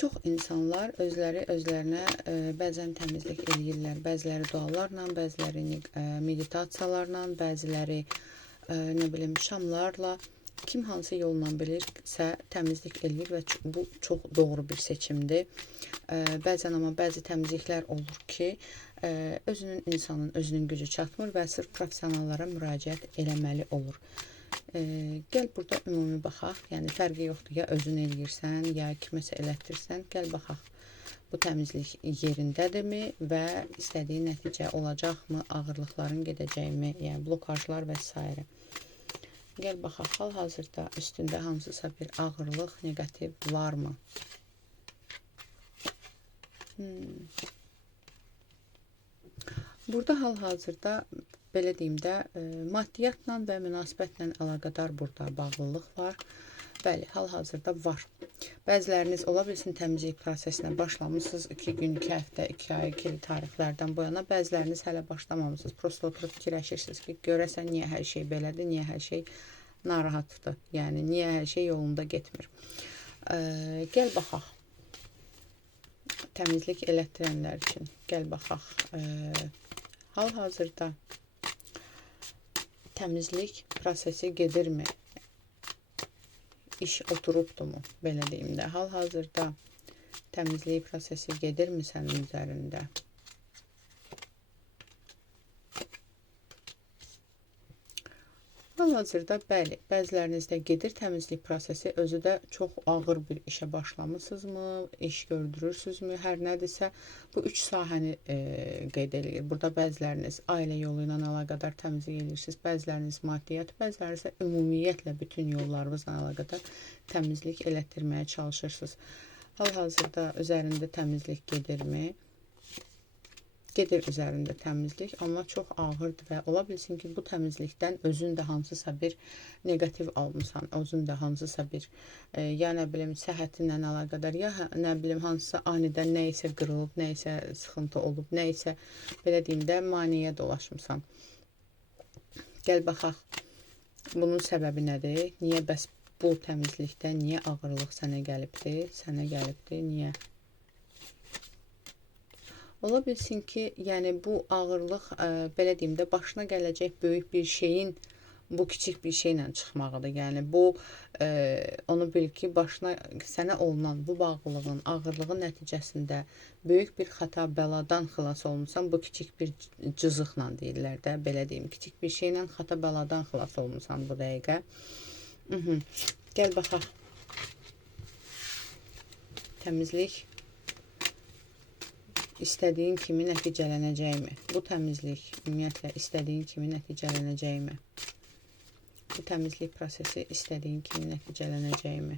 Çox insanlar özlərinə bəzən təmizlik eləyirlər. Bəziləri dualarla, bəziləri meditasiyalarla, bəziləri nə bilim şamlarla, kim hansı yolla bilirsə təmizlik eləyir və bu çox doğru bir seçimdir. Bəzən amma bəzi təmizliklər olur ki, insanın özünün gücü çatmır və sırf professionallara müraciət eləməli olur. Gəl burada ümumi baxaq, yəni fərqi yoxdur, ya özün eləyirsən, ya kiməsə elətdirsən, gəl baxaq bu təmizlik yerindədirmi və istədiyi nəticə olacaqmı, ağırlıqların gedəcəkmi, yəni blokajlar və s. Gəl baxaq, hal-hazırda üstündə hansısa bir ağırlıq, negativ varmı? Burada hal-hazırda belə deyim də, maddiyyatla və münasibətlə əlaqədar burada bağlılıq var. Bəli, hal-hazırda var. Bəziləriniz ola bilsin təmizlik prosesinə başlamışsınız 2 gün, 2 həftə, 2 ay, 2 tarixlərdən bu yana. Bəziləriniz hələ başlamamışsınız. Prosto oturub fikirləşirsiniz ki, görəsən niyə hər şey belədir, niyə hər şey narahatdır, yəni niyə hər şey yolunda getmir. Gəl baxaq. Təmizlik elətdirənlər üçün gəl baxaq. Hal-hazırda təmizlik prosesi gedirmi? İş oturubdumu? Belə deyim də. Hal-hazırda təmizlik prosesi gedirmi sənin üzərində? Hal-hazırda bəli, bəzilərinizdə gedir təmizlik prosesi, özü də çox ağır bir işə başlamısınızmı, iş gördürürsünüzmü, hər nədirsə bu 3 sahəni qeyd edir. Burada bəziləriniz ailə yolu ilə əlaqədar təmizlik edirsiniz, bəziləriniz maddiyyat, bəziləriniz də ümumiyyətlə bütün yollarınızla əlaqədar təmizlik elətdirməyə çalışırsınız. Hal-hazırda üzərində təmizlik gedirmi? Gedir üzərində təmizlik, amma çox ağırdır və ola bilsin ki, bu təmizlikdən özün də hansısa bir negativ almışsan, özün də hansısa bir, ya nə bilim, səhhətinlə əlaqədar, ya nə bilim, hansısa anidən nə isə qırılıb, nə isə sıxıntı olub, nə isə, belə deyim də, maneəyə dolaşmışsan. Gəl baxaq, bunun səbəbi nədir? Niyə bəs bu təmizlikdə, niyə ağırlıq sənə gəlibdir, niyə? Ola bilsin ki, yəni bu ağırlıq, belə deyim də, başına gələcək böyük bir şeyin bu kiçik bir şeylə çıxmağıdır. Yəni bu, onu bil ki, başına sənə olunan bu bağlılığın, ağırlığı nəticəsində böyük bir xəta, bəladan xilas olmuşsan, bu kiçik bir cızıqla deyirlər də, belə deyim, kiçik bir şeylə xəta, bəladan xilas olmuşsan bu dəqiqə. Gəl baxaq. Təmizlik İstədiyin kimi nəticələnəcəkmi? Bu təmizlik ümumiyyətlə istədiyin kimi nəticələnəcəkmi? Bu təmizlik prosesi istədiyin kimi nəticələnəcəkmi?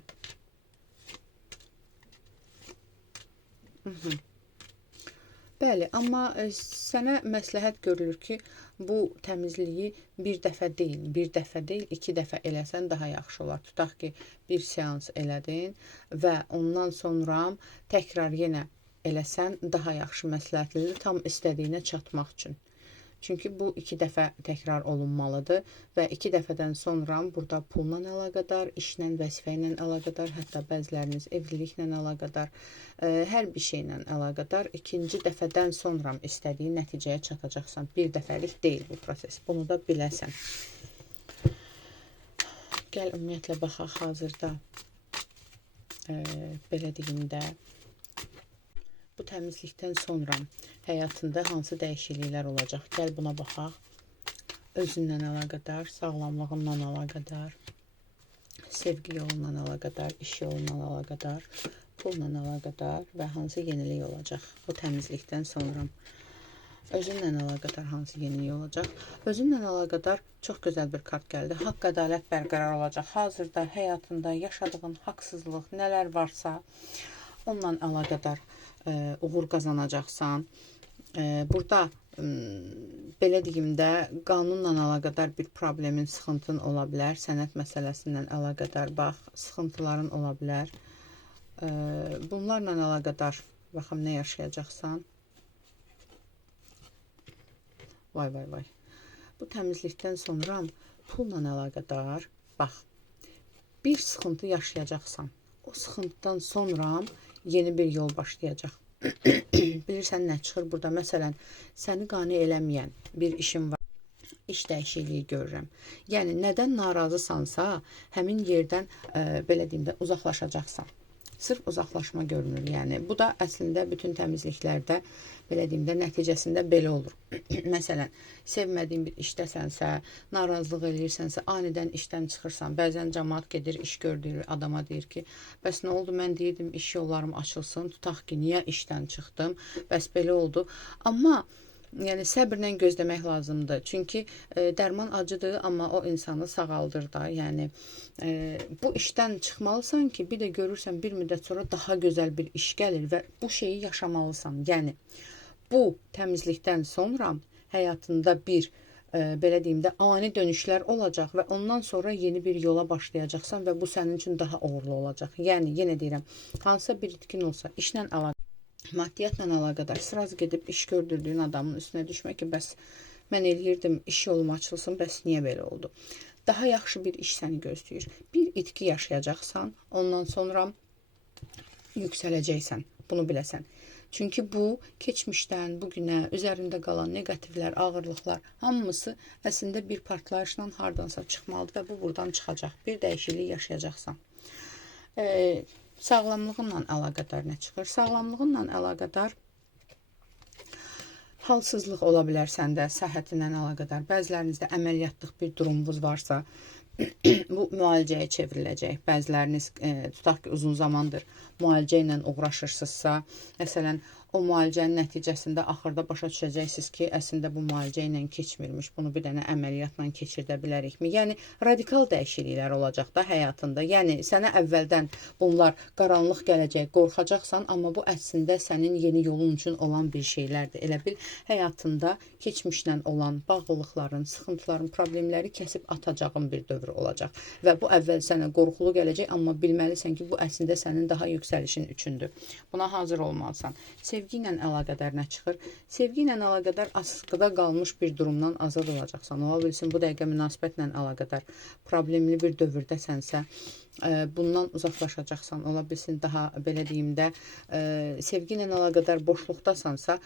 Bəli, amma sənə məsləhət görülür ki, bu təmizliyi bir dəfə deyil, 2 dəfə eləsən daha yaxşı olar. Tutaq ki, bir seans elədin və ondan sonra təkrar yenə eləsən daha yaxşı məsləhətlidir, tam istədiyinə çatmaq üçün. Çünki bu 2 dəfə təkrar olunmalıdır və 2 dəfədən sonra burada pulla əlaqədar, işlə, vəzifə ilə əlaqədar, hətta bəziləriniz evliliklə əlaqədar, hər bir şeylə əlaqədar 2-ci dəfədən sonra istədiyin nəticəyə çatacaqsan. Bir dəfəlik deyil bu proses. Bunu da biləsən. Gəl ümumiyyətlə baxaq hazırda, belə deyim də, bu təmizlikdən sonra həyatında hansı dəyişikliklər olacaq? Gəl buna baxaq. Özünlə əlaqədar, sağlamlığınla əlaqədar, sevgi yolundan əlaqədar, iş yolundan əlaqədar, pulla əlaqədar və hansı yenilik olacaq bu təmizlikdən sonra? Özünlə əlaqədar hansı yenilik olacaq? Özünlə əlaqədar çox gözəl bir kart gəldi. Haqq, ədalət bərqərar olacaq. Hazırda həyatında yaşadığın haqsızlıq nələr varsa, onunla əlaqədar uğur qazanacaqsan. Burada belə deyim də, qanunla əlaqədar bir problemin, sıxıntın ola bilər. Sənət məsələsindən əlaqədar bax, sıxıntıların ola bilər. Bunlarla əlaqədar baxım nə yaşayacaqsan. Vay. Bu təmizlikdən sonra pulla əlaqədar bax, bir sıxıntı yaşayacaqsan. O sıxıntıdan sonra yeni bir yol başlayacaq. Bilirsən nə çıxır burada? Məsələn, səni qane eləməyən bir işin var. İş dəyişikliyi görürəm. Yəni nədən narazısansa, həmin yerdən belə deyim də uzaqlaşacaqsan. Sırf uzaqlaşma görünür. Yəni bu da əslində bütün təmizliklərdə belə deyim də nəticəsində belə olur. Məsələn, sevmədiyin bir işdəsənsə, narazılıq eləyirsənsə, anidən işdən çıxırsan. Bəzən cəmaət gedir, iş gördüyü adama deyir ki, bəs nə oldu? Mən deyirdim iş yollarım açılsın, tutaq ki, niyə işdən çıxdım? Bəs belə oldu. Amma yəni səbrlə gözləmək lazımdır. Çünki dərman acıdır, amma o insanı sağaldır da. Yəni bu işdən çıxmalısan ki, bir də görürsən bir müddət sonra daha gözəl bir iş gəlir və bu şeyi yaşamalısan. Yəni bu təmizlikdən sonra həyatında bir belə deyim də ani dönüşlər olacaq və ondan sonra yeni bir yola başlayacaqsan və bu sənin üçün daha uğurlu olacaq. Yəni yenə deyirəm, hansısa bir itkin olsa, işlə əlaqəli, maddiyatla əlaqədar sıraz gedib iş gördürdüyün adamın üstünə düşmə ki, bəs mən eləyirdim, iş yolum açılsın, bəs niyə belə oldu? Daha yaxşı bir iş səni gözləyir. Bir itki yaşayacaqsan, ondan sonra yüksələcəksən, bunu biləsən. Çünki bu, keçmişdən bugünə üzərində qalan negativlər, ağırlıqlar, hamısı əslində bir partlayışla hardansa çıxmalıdır və bu buradan çıxacaq. Bir dəyişiklik yaşayacaqsan. Sağlamlığınla əlaqədar nə çıxır? Sağlamlığınla əlaqədar halsızlıq ola bilər səndə, səhhətinlə əlaqədar. Bəzilərinizdə əməliyyatlıq bir durumunuz varsa, bu müalicəyə çevriləcək. Bəziləriniz tutaq ki, uzun zamandır müalicə ilə uğraşırsınızsa, məsələn, o müalicənin nəticəsində axırda başa düşəcəksiniz ki, əslində bu müalicə ilə keçmirmiş, bunu bir dənə əməliyyatla keçirdə bilərikmi? Yəni, radikal dəyişikliklər olacaq da həyatında. Yəni, sənə əvvəldən bunlar qaranlıq gələcək, qorxacaqsan, amma bu əslində sənin yeni yolun üçün olan bir şeylərdir. Elə bil, həyatında keçmişlə olan bağlılıqların, sıxıntıların, problemləri kəsib atacağın bir dövr olacaq. Və bu əvvəl sənə qorxulu gələcək, amma bilməlisən ki, bu əslində sənin daha yüksəlişin üçündür. Buna hazır olmalısan. Sevgi ilə əlaqədar nə çıxır? Sevgi ilə əlaqədar asqıda qalmış bir durumdan azad olacaqsan. Ola bilsin, bu dəqiqə münasibətlə əlaqədar problemli bir dövrdəsənsə, bundan uzaqlaşacaqsan. Ola bilsin, daha belə deyim də, sevgi ilə əlaqədar boşluqdasansa,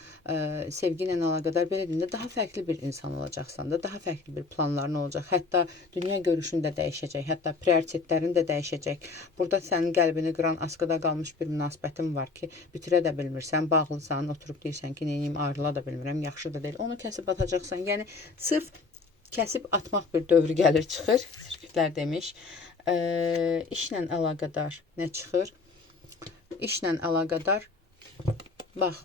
sevgi ilə əlaqədar belə deyim də, daha fərqli bir insan olacaqsan da, daha fərqli bir planların olacaq. Hətta dünya görüşün də dəyişəcək, hətta prioritetlərin də dəyişəcək. Burada sənin qəlbini qıran, asqıda qalmış bir münasibətin var ki, bitirə də bilmirsən, bağlısan, oturub deyirsən ki, neyim, ayrıla da bilmirəm, yaxşı da deyil. Onu kəsib atacaqsan. Yəni, sırf kəsib atmaq bir dövrü gəlir, çıxır. Sirkitlər demiş. İşlə əlaqədar nə çıxır? İşlə əlaqədar, bax,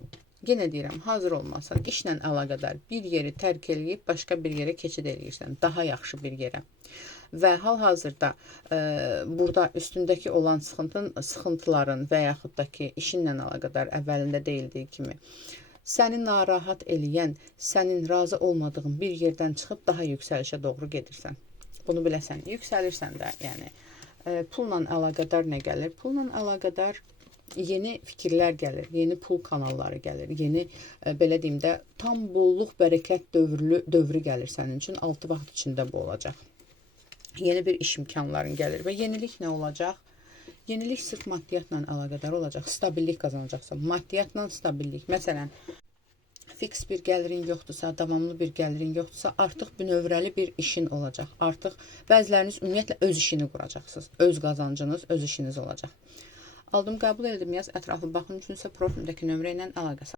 yenə deyirəm, hazır olmasan, işlə əlaqədar bir yeri tərk eləyib, başqa bir yerə keçid eləyirsən, daha yaxşı bir yerə. Və hal-hazırda burada üstündəki olan sıxıntıların və yaxud da ki, işinlə əlaqədar əvvəlində deyildiyi kimi, səni narahat eləyən, sənin razı olmadığın bir yerdən çıxıb daha yüksəlişə doğru gedirsən. Bunu biləsən, yüksəlirsən də, yəni pulla əlaqədar nə gəlir? Pulla əlaqədar yeni fikirlər gəlir, yeni pul kanalları gəlir, yeni belə deyim də, tam bolluq, bərəkət dövrü gəlir sənin üçün, 6 vaxt içində bu olacaq. Yeni bir iş imkanların gəlir və yenilik nə olacaq? Yenilik sırf maddiyatla əlaqədar olacaq, stabillik qazanacaqsan, maddiyatla stabillik. Məsələn, fiks bir gəlirin yoxdursa, davamlı bir gəlirin yoxdursa, artıq bünövrəli bir işin olacaq. Artıq bəziləriniz ümumiyyətlə öz işini quracaqsınız. Öz qazancınız, öz işiniz olacaq. Aldım, qəbul edim, yaz ətraflı baxım üçünsə profilimdəki nömrə ilə əlaqə